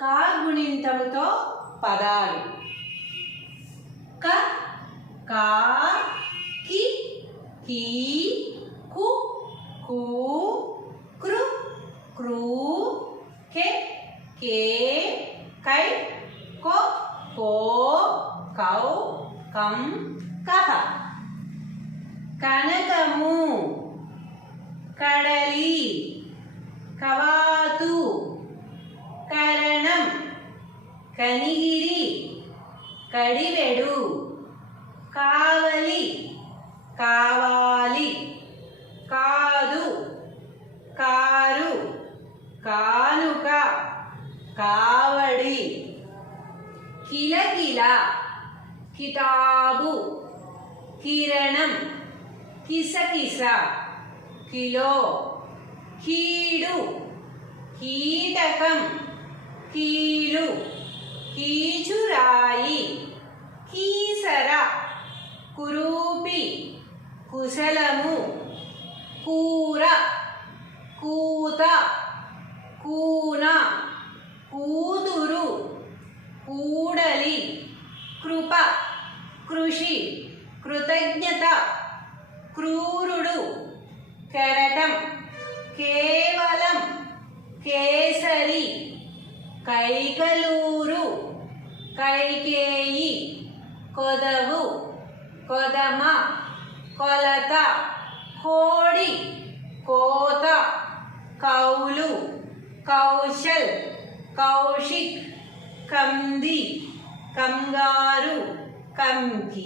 కా గుణింతముతో పదాలు. క కా కి కీ కు కు కృ క్రూ కే కే కై కో కో కౌ కం కహ. కనకము కడలి కవాతు కరణ కనిగిరి కడివెడు కావలి కావాలి కాదు కారు కానుక కావడి కిలకిల కితాబు కిరణం కిసకిస కిలో కీడు కీటకం కీలు. కీచురాయి కీసర కురూపి కుశలము కూర కూత కూన కూతురు కూడలి కృప కృషి కృతజ్ఞత క్రూరుడు కెరటం కేవలం కేసరి కైకలూరు కైకేయి కొదవు కొదమ కొలత కోడి కోత కౌలు కౌశల్ కౌశిక్ కంది కంగారు కంకి.